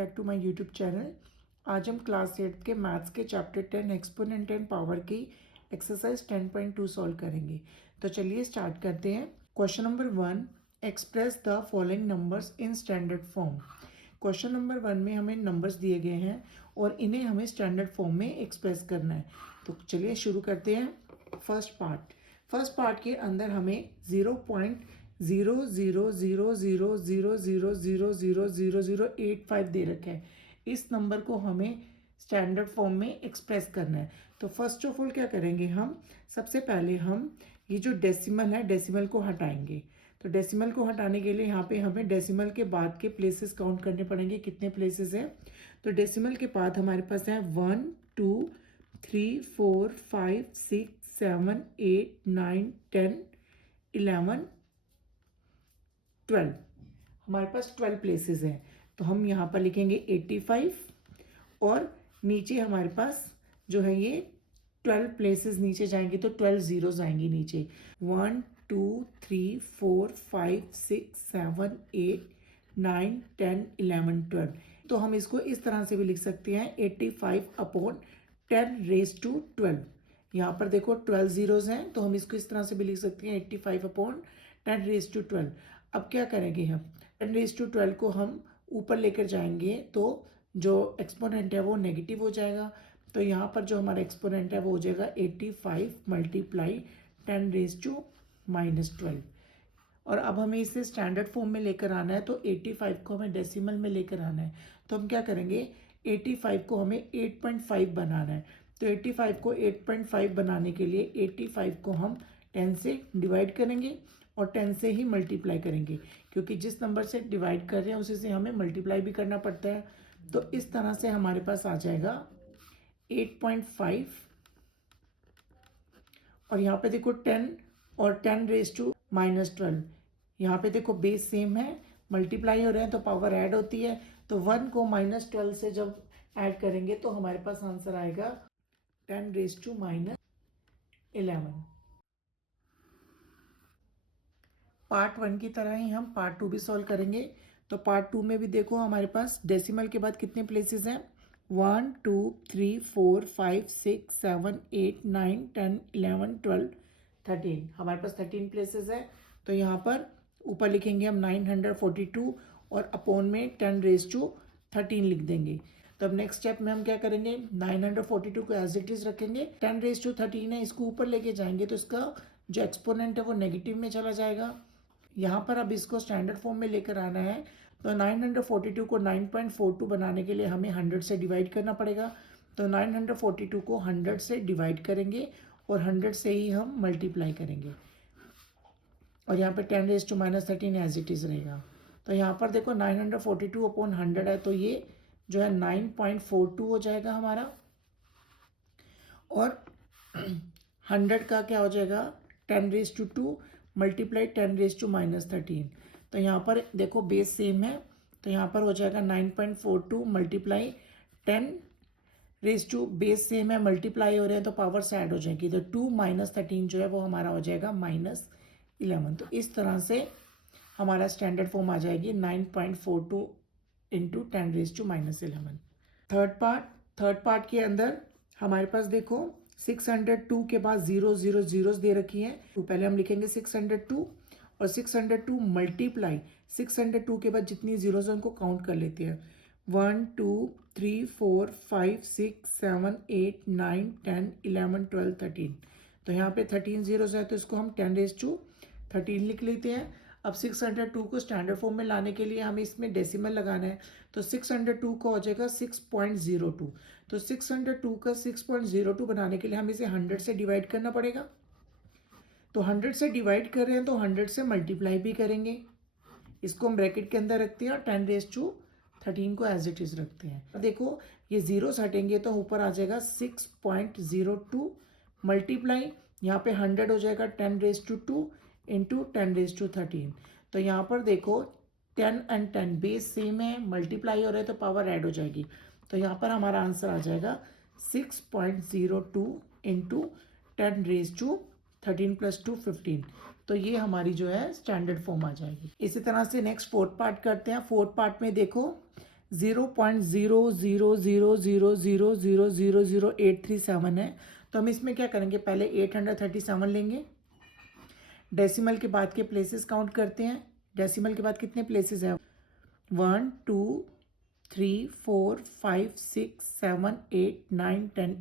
Back to my YouTube channel. आज हम class 8 के मैथ्स के चैप्टर 10 एक्सपोनेंट एंड पावर की एक्सरसाइज 10.2 सॉल्व करेंगे। तो चलिए स्टार्ट करते हैं। Question number 1, express the following numbers in standard form. Question number 1 में हमें नंबर्स दिए गए हैं और इन्हें हमें स्टैंडर्ड फॉर्म में एक्सप्रेस करना है। तो चलिए शुरू करते हैं। फर्स्ट पार्ट के अंदर हमें 0.000000000085 दे रखा है। इस नंबर को हमें स्टैंडर्ड फॉर्म में एक्सप्रेस करना है। तो फर्स्ट ऑफ ऑल क्या करेंगे, हम सबसे पहले हम ये जो डेसिमल है डेसिमल को हटाएंगे। तो डेसिमल को हटाने के लिए यहाँ पे हमें डेसिमल के बाद के प्लेसेस काउंट करने पड़ेंगे। कितने प्लेसेस हैं? तो डेसिमल के बाद हमारे पास है 1 2 3 4 5 6 7 8 9 10 11 12। हमारे पास 12 प्लेसेस हैं। तो हम यहाँ पर लिखेंगे 85 और नीचे हमारे पास जो है ये 12 प्लेसेस नीचे जाएंगे तो 12 जीरोज आएंगी नीचे। 1 2 3 4 5 6 7 8 9 10 11 12। तो हम इसको इस तरह से भी लिख सकते हैं 85/10⁻²। यहाँ पर देखो 12 जीरोज हैं तो हम इसको इस तरह से भी लिख सकते हैं 85/10⁻²। अब क्या करेंगे, हम 10⁻12 को हम ऊपर लेकर जाएंगे तो जो एक्सपोनेंट है वो नेगेटिव हो जाएगा। तो यहाँ पर जो हमारा एक्सपोनेंट है वो हो जाएगा 85 × 10⁻²। और अब हमें इसे स्टैंडर्ड फॉर्म में लेकर आना है। तो 85 को हमें डेसिमल में लेकर आना है। तो हम क्या करेंगे, 85 को हमें 8.5 बनाना है। तो 85 को 8.5 बनाने के लिए 85 को हम 10 से डिवाइड करेंगे और 10 से ही मल्टीप्लाई करेंगे, क्योंकि जिस नंबर से डिवाइड कर रहे हैं उसी से हमें मल्टीप्लाई भी करना पड़ता है। तो इस तरह से हमारे पास आ जाएगा 8.5 और यहाँ पे देखो 10 और 10⁻²। यहाँ पे देखो बेस सेम है, मल्टीप्लाई हो रहे हैं तो पावर ऐड होती है। तो 1 को -12 से जब ऐड करेंगे तो हमारे पास आंसर आएगा 10⁻11। पार्ट 1 की तरह ही हम पार्ट 2 भी सॉल्व करेंगे। तो पार्ट 2 में भी देखो हमारे पास डेसिमल के बाद कितने प्लेसेस हैं, 1 2 3 4 5 6 7 8 9 10 11 12 13। हमारे पास 13 प्लेसेस है। तो यहाँ पर ऊपर लिखेंगे हम 942 और अपोन में 10⁻13 लिख देंगे। तो अब नेक्स्ट स्टेप में हम क्या करेंगे, 942 को एज इट इज रखेंगे। 10⁻13 है, इसको ऊपर लेके जाएंगे तो इसका जो एक्सपोनेंट है वो नेगेटिव में चला जाएगा। यहाँ पर अब इसको स्टैंडर्ड फॉर्म में लेकर आना है। तो 942 को 9.42 बनाने के लिए हमें 100 से डिवाइड करना पड़ेगा। तो 942 को 100 से डिवाइड करेंगे और 100 से ही हम मल्टीप्लाई करेंगे। और यहाँ पे 10⁻13 एज इट इज रहेगा। तो यहाँ पर देखो 942/100 है, तो ये जो है 9.42 हो जाएगा हमारा। और 100 का क्या हो जाएगा, 10⁻2 मल्टीप्लाई 10⁻13। तो यहाँ पर देखो बेस सेम है, तो यहाँ पर हो जाएगा 9.42 मल्टीप्लाई 10⁻, बेस सेम है, मल्टीप्लाई हो रहे हैं तो पावर से ऐड हो जाएगी। तो 2 - 13 जो है वो हमारा हो जाएगा -11। तो इस तरह से हमारा स्टैंडर्ड फॉर्म आ जाएगी 9.42 × 10⁻11। थर्ड पार्ट के अंदर हमारे पास देखो 602 के बाद 0 0 0 दे रखी है। तो पहले हम लिखेंगे 602 और 602 मल्टीप्लाई 602 के बाद जितनी जीरोज है उनको काउंट कर लेते हैं। 1 2 3 4 5 6 7 8 9 10 11 12 13। तो यहाँ पे 13 जीरोज है तो इसको हम 10⁻13 लिख लेते हैं। अब 602 को स्टैंडर्ड फॉर्म में लाने के लिए हमें इसमें डेसिमल लगाना है। तो 602 का हो जाएगा 6.02। तो 602 का 6.02 बनाने के लिए हम इसे 100 से डिवाइड करना पड़ेगा। तो 100 से डिवाइड कर रहे हैं तो 100 से मल्टीप्लाई भी करेंगे। इसको हम ब्रैकेट के अंदर रखते हैं और 10⁻13 को एज इट इज रखते हैं। देखो ये जीरोस हटेंगे तो ऊपर आ जाएगा 6.02 मल्टीप्लाई, यहाँ पे 100 हो जाएगा 10⁻2 × 10⁻13। तो यहाँ पर देखो 10 और 10 बेस सेम है, मल्टीप्लाई हो रहे हैं तो पावर ऐड हो जाएगी। तो यहाँ पर हमारा आंसर आ जाएगा 6.02 × 10⁻13 + 2 15। तो ये हमारी जो है स्टैंडर्ड फॉर्म आ जाएगी। इसी तरह से नेक्स्ट फोर्थ पार्ट करते हैं। फोर्थ पार्ट में देखो 0.000000000837 है। तो हम इसमें क्या करेंगे, पहले 837 लेंगे, डेसिमल के बाद के प्लेसेस काउंट करते हैं। डेसिमल के बाद कितने प्लेसेस हैं, 1 2 3 4 5 6 7 8 9 10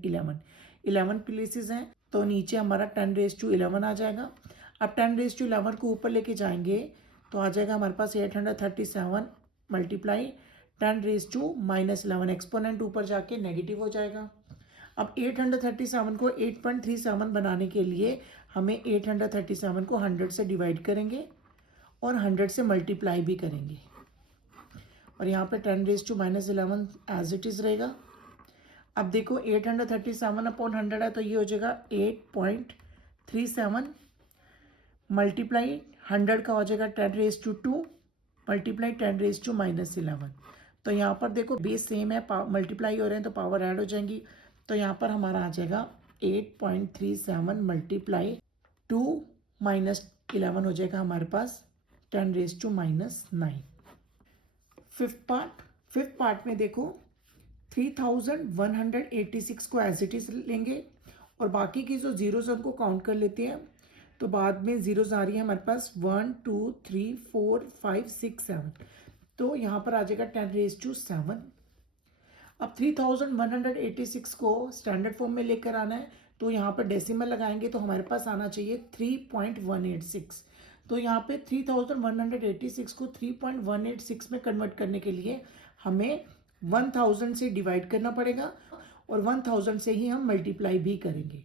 11 प्लेसेस हैं। तो नीचे हमारा 10⁻11 आ जाएगा। अब 10⁻11 को ऊपर लेके जाएंगे तो आ जाएगा हमारे पास 837 मल्टीप्लाई 10⁻−11, एक्सपोनेंट ऊपर जाके नेगेटिव हो जाएगा। अब 837 को 8.37 बनाने के लिए हमें 837 को 100 से डिवाइड करेंगे और 100 से मल्टीप्लाई भी करेंगे, और यहाँ पे 10⁻11 एज इट इज़ रहेगा। अब देखो 837/100 है तो ये हो जाएगा 8.37 मल्टीप्लाई 100 का हो जाएगा 10⁻2 मल्टीप्लाई 10⁻−11। तो यहाँ पर देखो बेस सेम है, मल्टीप्लाई हो रहे हैं तो पावर ऐड हो जाएंगी। तो यहाँ पर हमारा आ जाएगा 8.37 मल्टीप्लाई 2-11 हो जाएगा हमारे पास 10⁻−9। फिफ्थ पार्ट में देखो 3186 को एज इट इज लेंगे और बाकी की जो जीरोज उनको काउंट कर लेते हैं। तो बाद में जीरोज आ रही है हमारे पास 1 2 3 4 5 6 7, तो यहाँ पर आ जाएगा 10⁻7। अब 3186 को स्टैंडर्ड फॉर्म में लेकर आना है, तो यहाँ पर डेसिमल लगाएंगे तो हमारे पास आना चाहिए 3.186। तो यहाँ पे 3186 को 3.186 में कन्वर्ट करने के लिए हमें 1000 से डिवाइड करना पड़ेगा और 1000 से ही हम मल्टीप्लाई भी करेंगे,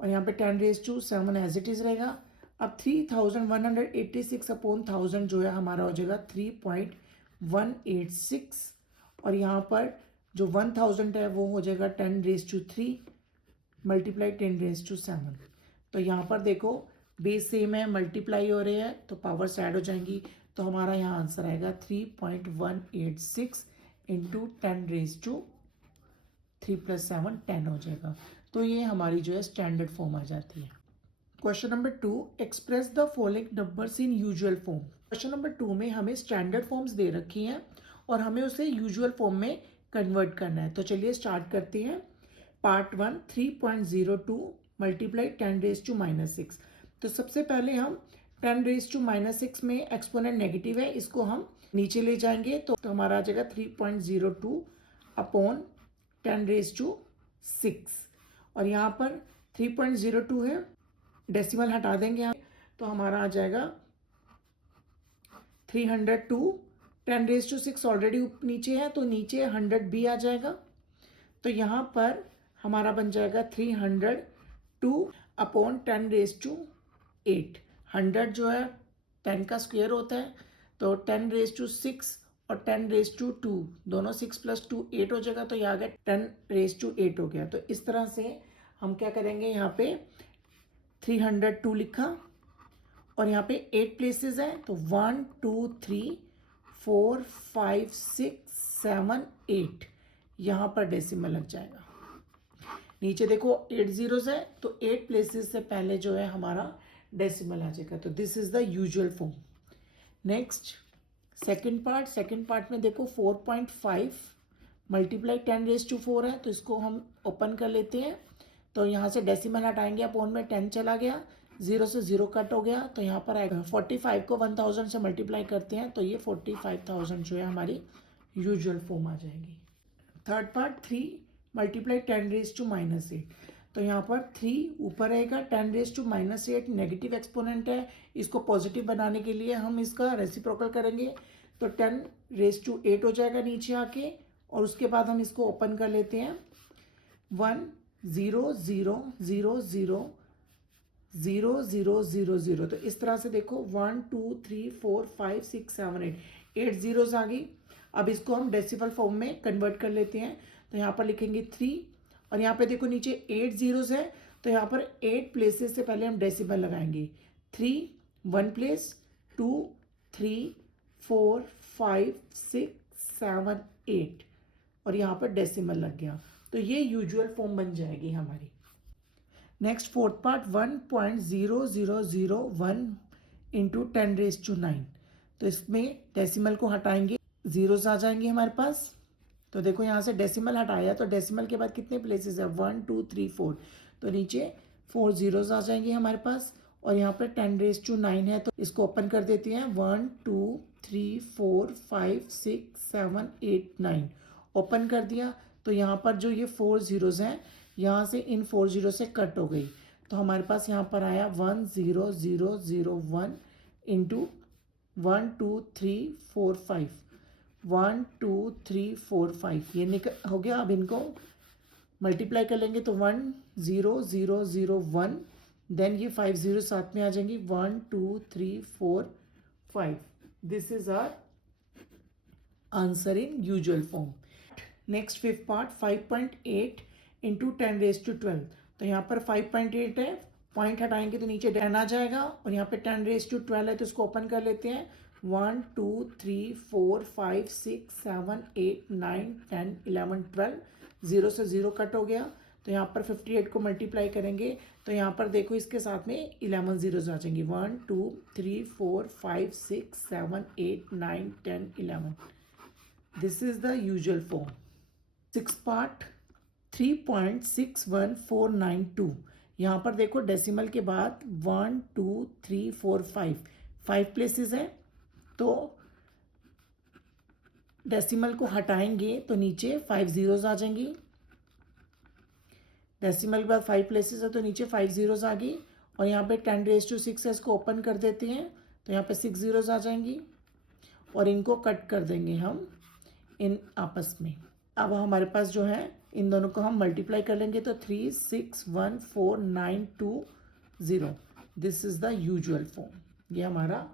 और यहाँ पे 10⁻7 एज इट इज रहेगा। अब 3186/1000 जो है हमारा हो जाएगा 3.186, और यहाँ पर जो 1000 है वो हो जाएगा 10⁻3 मल्टीप्लाई 10⁻7। तो यहाँ पर देखो बेस सेम है, मल्टीप्लाई हो रहे हैं तो पावर्स ऐड हो जाएंगी। तो हमारा यहाँ आंसर आएगा 3.186 इंटू 10⁻3 + 7 10 हो जाएगा। तो ये हमारी जो है स्टैंडर्ड फॉर्म आ जाती है। Question number 2, express the following numbers in usual form. Question number 2 में हमें स्टैंडर्ड फॉर्म्स दे रखी हैं और हमें उसे यूजुअल फॉर्म में कन्वर्ट करना है। तो चलिए स्टार्ट करते हैं। Part 1, 3.02 multiply 10⁻6। तो सबसे पहले हम 10⁻6 में एक्सपोनेंट नेगेटिव है, इसको हम नीचे ले जाएंगे तो हमारा आ जाएगा 3.02 अपॉन 10⁻6, और यहाँ पर 3.02 है, डेसिमल हटा देंगे हम तो हमारा आ जाएगा 302। 10⁻6 ऑलरेडी नीचे है तो नीचे 100 भी आ जाएगा, तो यहाँ पर हमारा बन जाएगा 302 अपॉन 10⁻8। 100 जो है 10 का स्क्वायर होता है, तो 10⁻6 और 10⁻2 दोनों 6 + 2 8 हो जाएगा, तो ये आ गया 10⁻8 हो गया। तो इस तरह से हम क्या करेंगे, यहाँ पे 302 लिखा और यहाँ पे 8 प्लेसेस हैं तो 1 2 3 4 5 6 7 8 यहाँ पर डेसिमल लग जाएगा। नीचे देखो 8 जीरोस है तो 8 प्लेसेस से पहले जो है हमारा डेसिमल आ जाएगा। तो this is the usual form. Next second part में देखो 4.5 मल्टीप्लाई 10⁻4 है, तो इसको हम ओपन कर लेते हैं। तो यहाँ से डेसिमल हटाएंगे, अपॉन में 10 चला गया, 0 से 0 कट हो गया, तो यहाँ पर आएगा 45 को 1000 से मल्टीप्लाई करते हैं तो ये 45,000 जो है हमारी यूजुअल फॉर्म आ जाएगी। Third part 3 multiply 10⁻8। तो यहाँ पर 3 ऊपर रहेगा, 10⁻8 नेगेटिव एक्सपोनेंट है, इसको पॉजिटिव बनाने के लिए हम इसका रेसिप्रोकल करेंगे तो 10⁻8 हो जाएगा नीचे आके, और उसके बाद हम इसको ओपन कर लेते हैं 1 0 0 0 0 0 0 0 0। तो इस तरह से देखो 1 2 3 4 5 6 7 8 जीरोस आ गई। अब इसको हम डेसिमल फॉर्म में कन्वर्ट कर लेते हैं, तो यहाँ पर लिखेंगे 3, और यहाँ पे देखो नीचे 8 जीरोस है तो यहाँ पर 8 प्लेसेस से पहले हम डेसिमल लगाएंगे। 3 1 प्लेस, 2 3 4 5 6 7 8, और यहाँ पर डेसिमल लग गया, तो ये यूजुअल फॉर्म बन जाएगी हमारी। Next fourth part 1.0001 into 10⁻9। तो इसमें डेसिमल को हटाएंगे जीरोस आ जाएंगे हमारे पास। तो देखो यहाँ से डेसिमल हटाया तो डेसिमल के बाद कितने प्लेसेस है, 1 2 3 4, तो नीचे 4 जीरोस आ जाएंगे हमारे पास। और यहाँ पर 10⁻⁹ है तो इसको ओपन कर देते हैं, 1 2 3 4 5 6 7 8 9 ओपन कर दिया। तो यहाँ पर जो ये 4 जीरोस हैं यहाँ से इन 4 जीरो से कट हो गई, तो हमारे पास यहाँ पर आया 1 0 0 0 1 इंटू 1 2 3 4 5, 1 2 3 4 5 ये निकल हो गया। अब इनको मल्टीप्लाई कर लेंगे तो 1 0 0 0 1, देन ये 5 जीरो साथ में आ जाएंगी, 1 2 3 4 5। This is our answer in usual form. Next fifth part, 5.8 into 10⁻12। तो यहाँ पर 5.8 है, पॉइंट हटाएंगे तो नीचे 10 आ जाएगा, और यहाँ पे 10⁻12 है तो इसको ओपन कर लेते हैं, 1 2 3 4 5 6 7 8 9 10 11 12, जीरो से जीरो कट हो गया। तो यहाँ पर 58 को मल्टीप्लाई करेंगे तो यहाँ पर देखो इसके साथ में 11 जीरोज आ जाएंगे, 1 2 3 4 5 6 7 8 9 10 11। This is the usual form. Six part, 3.61492। यहाँ पर देखो डेसिमल के बाद 1 2 3 4 5 प्लेसेस है, तो डेसिमल को हटाएंगे तो नीचे 5 जीरोज आ जाएंगी। डेसिमल के बाद 5 प्लेसेस है तो नीचे 5 जीरोज आ गई, और यहाँ पे 10⁻6 है, इसको ओपन कर देते हैं तो यहाँ पे 6 जीरोज आ जाएंगी, और इनको कट कर देंगे हम इन आपस में। अब हमारे पास जो है इन दोनों को हम मल्टीप्लाई कर लेंगे तो 3 6 1 4 9 2 0। This is the usual form, ये हमारा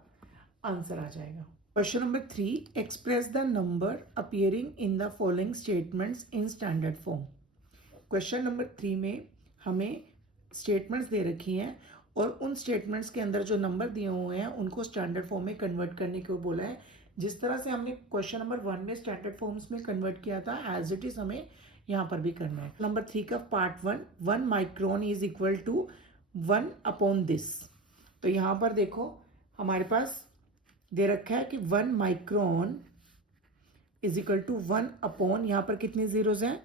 आंसर आ जाएगा। Question number 3, express the number appearing in the following statements in standard form. Question number 3 में हमें स्टेटमेंट्स दे रखी हैं, और उन स्टेटमेंट्स के अंदर जो नंबर दिए हुए हैं उनको स्टैंडर्ड फॉर्म में कन्वर्ट करने को बोला है। जिस तरह से हमने क्वेश्चन नंबर 1 में स्टैंडर्ड फॉर्म्स में कन्वर्ट किया था, एज इट इज हमें यहाँ पर भी करना है। नंबर 3 का part 1, 1 micron is equal to 1 upon this. तो यहाँ पर देखो हमारे पास दे रखा है कि 1 micron is equal to 1 upon, यहाँ पर कितनी जीरोज हैं,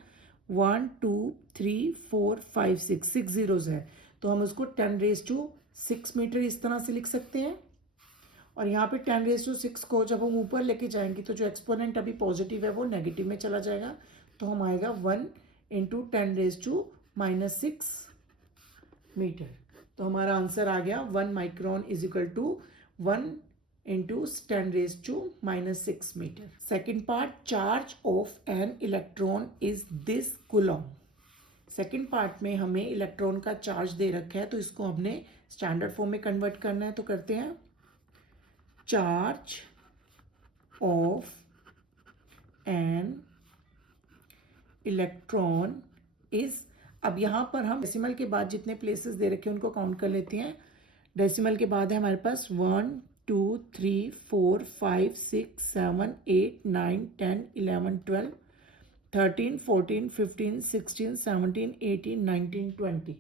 1 2 3 4 5 6 जीरोज है, तो हम उसको 10⁻6 मीटर इस तरह से लिख सकते हैं। और यहाँ पे 10⁻6 को जब हम ऊपर लेके जाएंगे तो जो एक्सपोनेंट अभी पॉजिटिव है वो नेगेटिव में चला जाएगा, तो हम आएगा 1 इंटू 10⁻6 मीटर। तो हमारा आंसर आ गया 1 micron is equal to 1 into 10⁻6 metre. Second part, charge of an electron is this coulomb. Second part में हमें इलेक्ट्रॉन का चार्ज दे रखा है, तो इसको हमने स्टैंडर्ड फॉर्म में कन्वर्ट करना है, तो करते हैं। Charge of an electron is, अब यहां पर हम डेसिमल के बाद जितने प्लेसेस दे रखे हैं उनको काउंट कर लेते हैं। डेसिमल के बाद है हमारे पास 1 2 3 4 5 6 7 8 9 10 11 12 13 14 15 16 17 18 19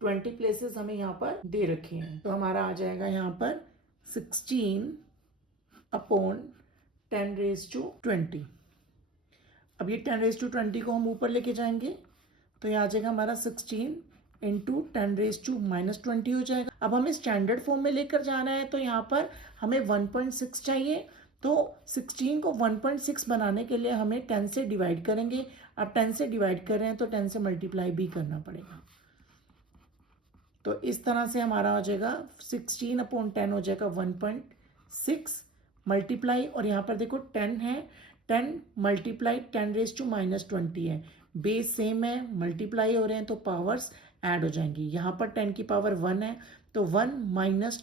20 प्लेसेस हमें यहाँ पर दे रखे हैं, तो हमारा आ जाएगा यहाँ पर 16 अपॉन 10⁻20। अब ये 10⁻20 को हम ऊपर लेके जाएंगे तो ये आ जाएगा हमारा 16 इंटू 10⁻⁻20 हो जाएगा। अब हमें स्टैंडर्ड फॉर्म में लेकर जाना है, तो यहाँ पर हमें 1.6 चाहिए, तो 16 को 1.6 बनाने के लिए हमें 10 से डिवाइड करेंगे। अब 10 से डिवाइड कर रहे हैं तो 10 से मल्टीप्लाई भी करना पड़ेगा, तो इस तरह से हमारा हो जाएगा 16 अपॉन 10 हो जाएगा 1.6 मल्टीप्लाई, और यहाँ पर देखो 10 है, 10 मल्टीप्लाई 10⁻⁻20 है, बेस सेम है, मल्टीप्लाई हो रहे हैं तो पावर्स ऐड हो जाएंगी। यहाँ पर 10 की पावर 1 है तो 1 -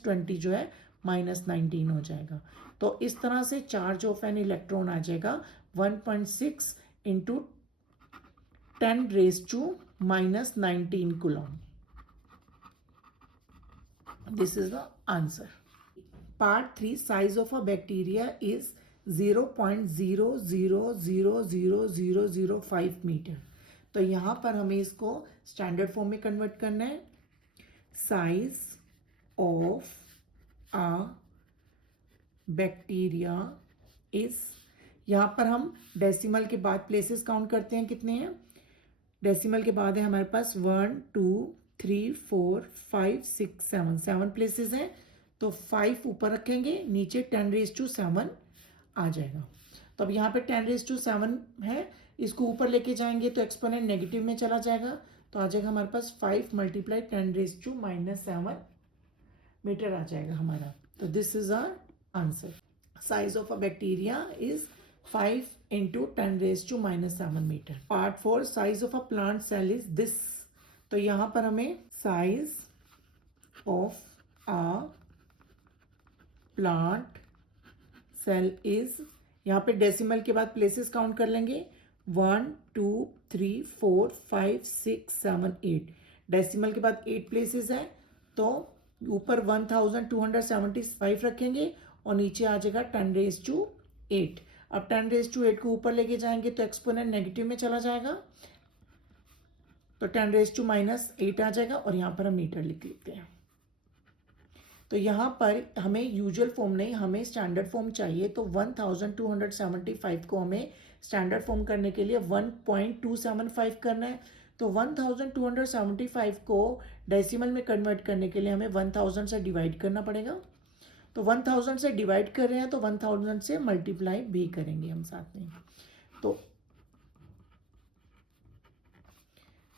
20 जो है -19 हो जाएगा। तो इस तरह से चार्ज ऑफ एन इलेक्ट्रॉन आ जाएगा 1.6 into 10⁻⁻19 coulomb. This is the answer. Part 3, size of a bacteria is 0.000005 metre. तो यहाँ पर हमें इसको स्टैंडर्ड फॉर्म में कन्वर्ट करना है। Size of a bacteria is, यहाँ पर हम डेसिमल के बाद प्लेसेस काउंट करते हैं, कितने हैं। डेसिमल के बाद है हमारे पास 1 2 3 4 5 6 7, 7 प्लेसेस हैं। तो 5 ऊपर रखेंगे, नीचे 10⁻7 आ जाएगा। तो अब यहाँ पे 10⁻7 है, इसको ऊपर लेके जाएंगे तो एक्सपोनेंट नेगेटिव में चला जाएगा, तो आ जाएगा हमारे पास 5 × 10⁻7 मीटर आ जाएगा हमारा। तो this is our answer. Size of a bacteria is 5 × 10⁻7 metre. Part 4, size of a plant cell is this. तो यहाँ पर हमें size of a plant cell is, यहाँ पे डेसिमल के बाद प्लेसेस काउंट कर लेंगे, 1 2 3 4 5 6 7 8। डेसिमल के बाद 8 प्लेसेस है, तो ऊपर 1275 रखेंगे और नीचे आ जाएगा 10⁻8। अब 10⁻8 को ऊपर लेके जाएंगे तो एक्सपोनेंट नेगेटिव में चला जाएगा, तो 10⁻8 आ जाएगा और यहाँ पर हम मीटर लिख लेते हैं। तो यहाँ पर हमें यूजुअल फॉर्म नहीं, हमें स्टैंडर्ड फॉर्म चाहिए। तो 1275 को हमें स्टैंडर्ड फॉर्म करने के लिए 1.275 करना है। तो 1275 को डेसिमल में कन्वर्ट करने के लिए हमें 1000 से डिवाइड करना पड़ेगा। तो 1000 से डिवाइड कर रहे हैं तो 1000 से मल्टीप्लाई भी करेंगे हम साथ में।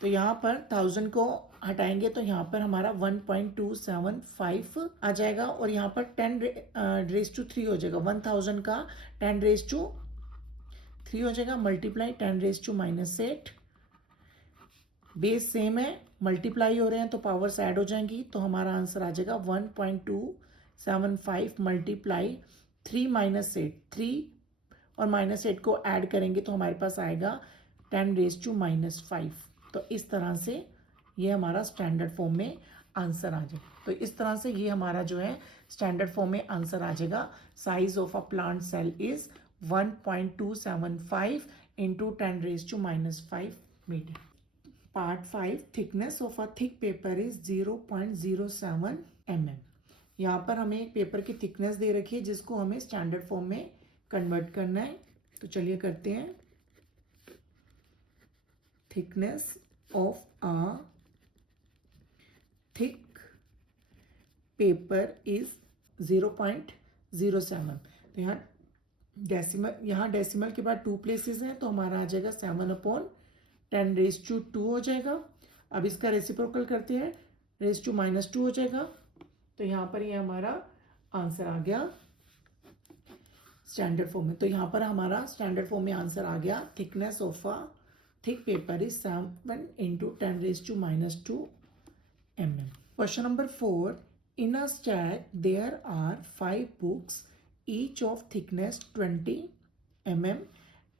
तो यहाँ पर 1000 को हटाएंगे तो यहाँ पर हमारा 1.275 आ जाएगा और यहाँ पर 10⁻3 हो जाएगा। 1000 का 10⁻3 हो जाएगा, मल्टीप्लाई 10⁻8। बेस सेम है, मल्टीप्लाई हो रहे हैं तो पावर्स ऐड हो जाएंगी, तो हमारा आंसर आ जाएगा 1.275 मल्टीप्लाई 3 - 8। 3 और -8 को ऐड करेंगे तो हमारे पास आएगा 10⁻5। तो इस तरह से ये हमारा स्टैंडर्ड फॉर्म में आंसर आ जाएगा। तो इस तरह से ये हमारा जो है स्टैंडर्ड फॉर्म में आंसर आ जाएगा। Size of a plant cell is 1.275 × 10⁻5 metre. Part 5, thickness of a thick paper is 0.07 mm। यहाँ पर हमें एक पेपर की थिकनेस दे रखी है जिसको हमें स्टैंडर्ड फॉर्म में कन्वर्ट करना है। तो चलिए करते हैं। Thickness of a thick paper is 0.07। तो यहाँ डेसिमल के बाद 2 प्लेसेस हैं, तो हमारा आ जाएगा 7/10⁻2 हो जाएगा। अब इसका रेसिप्रोकल करते हैं, (-2) हो जाएगा। तो यहाँ पर ये हमारा आंसर आ गया स्टैंडर्ड फॉर्म में। तो यहाँ पर हमारा स्टैंडर्ड फॉर्म में आंसर आ गया, thickness of a thick paper is 7 × 10⁻2 mm. Question number 4. In a stack, there are 5 books, each of thickness 20 mm,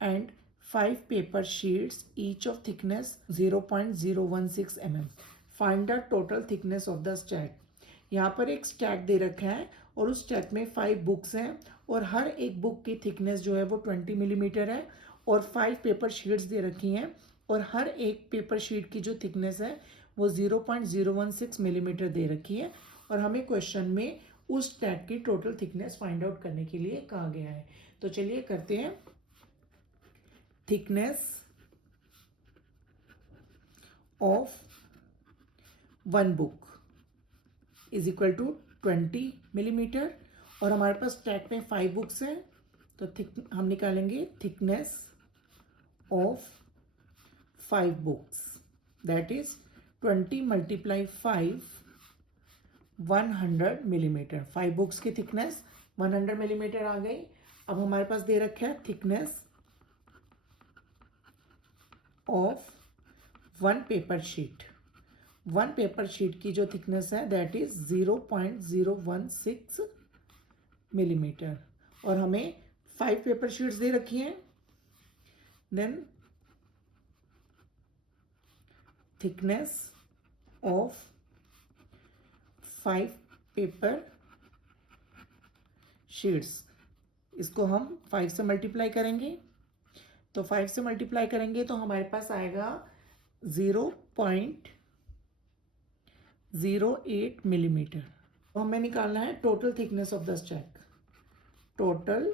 and 5 paper sheets, each of thickness 0.016 mm. Find the total thickness of the stack. यहाँ पर एक stack दे रखा है और उस stack में 5 books हैं और हर एक बुक की थिकनेस जो है वो 20 मिलीमीटर है और 5 पेपर शीट्स दे रखी हैं और हर एक पेपर शीट की जो थिकनेस है वो 0.016 मिलीमीटर दे रखी है और हमें क्वेश्चन में उस स्टैक की टोटल थिकनेस फाइंड आउट करने के लिए कहा गया है। तो चलिए करते हैं। Thickness of one book is equal to 20 millimetre और हमारे पास स्टैक में 5 बुक्स हैं, तो हम निकालेंगे thickness of 5 books, that is 20 × 5, 100 millimetre. 5 books की थिकनेस 100 मिलीमीटर आ गई। अब हमारे पास दे रखा है thickness of 1 paper sheet. 1 paper sheet की जो थिकनेस है दैट इज 0.016 मिलीमीटर और हमें 5 पेपर शीट्स दे रखी हैं। Then thickness of 5 paper sheets, इसको हम 5 से मल्टीप्लाई करेंगे। तो 5 से मल्टीप्लाई करेंगे तो हमारे पास आएगा 0.08 मिलीमीटर। तो हमें निकालना है total thickness of the stack. Total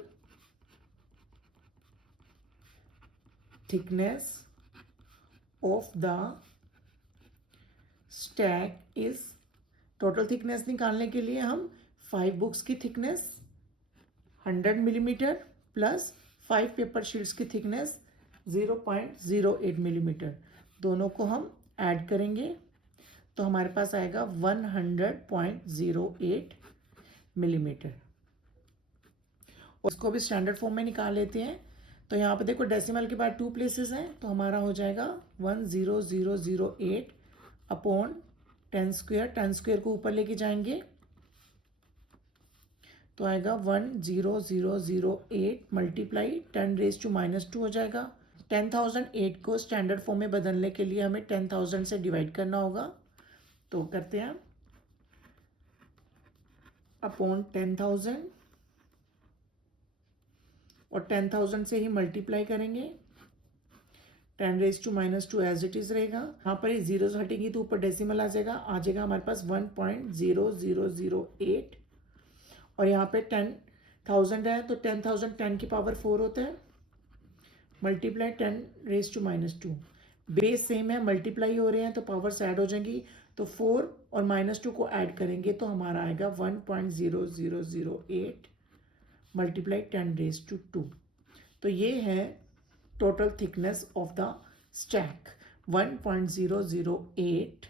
thickness of the stack is, total thickness निकालने के लिए हम 5 बुक्स की thickness 100 millimetre plus 5 paper sheets की थिकनेस 0.08 मिलीमीटर, दोनों को हम ऐड करेंगे तो हमारे पास आएगा 100.08 मिलीमीटर। उसको भी स्टैंडर्ड फॉर्म में निकाल लेते हैं। तो यहाँ पे देखो डेसिमल के बाद 2 प्लेसेस हैं, तो हमारा हो जाएगा 10008 अपॉन 10 स्क्वायर, 10 स्क्वायर को ऊपर लेके जाएंगे तो आएगा 10008 मल्टीप्लाई 10⁻² हो जाएगा। 10,008 को स्टैंडर्ड फॉर्म में बदलने के लिए हमें 10,000 से डिवाइड करना होगा, तो करते हैं अपॉन 10,000 और 10,000 से ही मल्टीप्लाई करेंगे, 10⁻² एज इट इज रहेगा। यहाँ पर ये जीरोस हटेंगी तो ऊपर डेसिमल आ जाएगा हमारे पास 1.0008 और यहाँ पे 10,000 है तो 10,000 10 की पावर 4 होता है, मल्टीप्लाई 10⁻²। बेस सेम है, मल्टीप्लाई हो रहे हैं तो पावर्स ऐड हो जाएंगी, तो 4 और -2 को ऐड करेंगे तो हमारा आएगा 1.0008 मल्टीप्लाई 10⁻²। तो ये है total thickness of the stack 1.008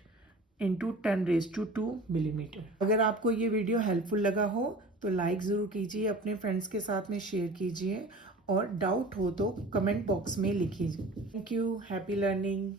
into 10⁻² millimetre. अगर आपको ये वीडियो हेल्पफुल लगा हो तो लाइक ज़रूर कीजिए, अपने फ्रेंड्स के साथ में शेयर कीजिए और डाउट हो तो कमेंट बॉक्स में लिखिए। Thank you, happy learning.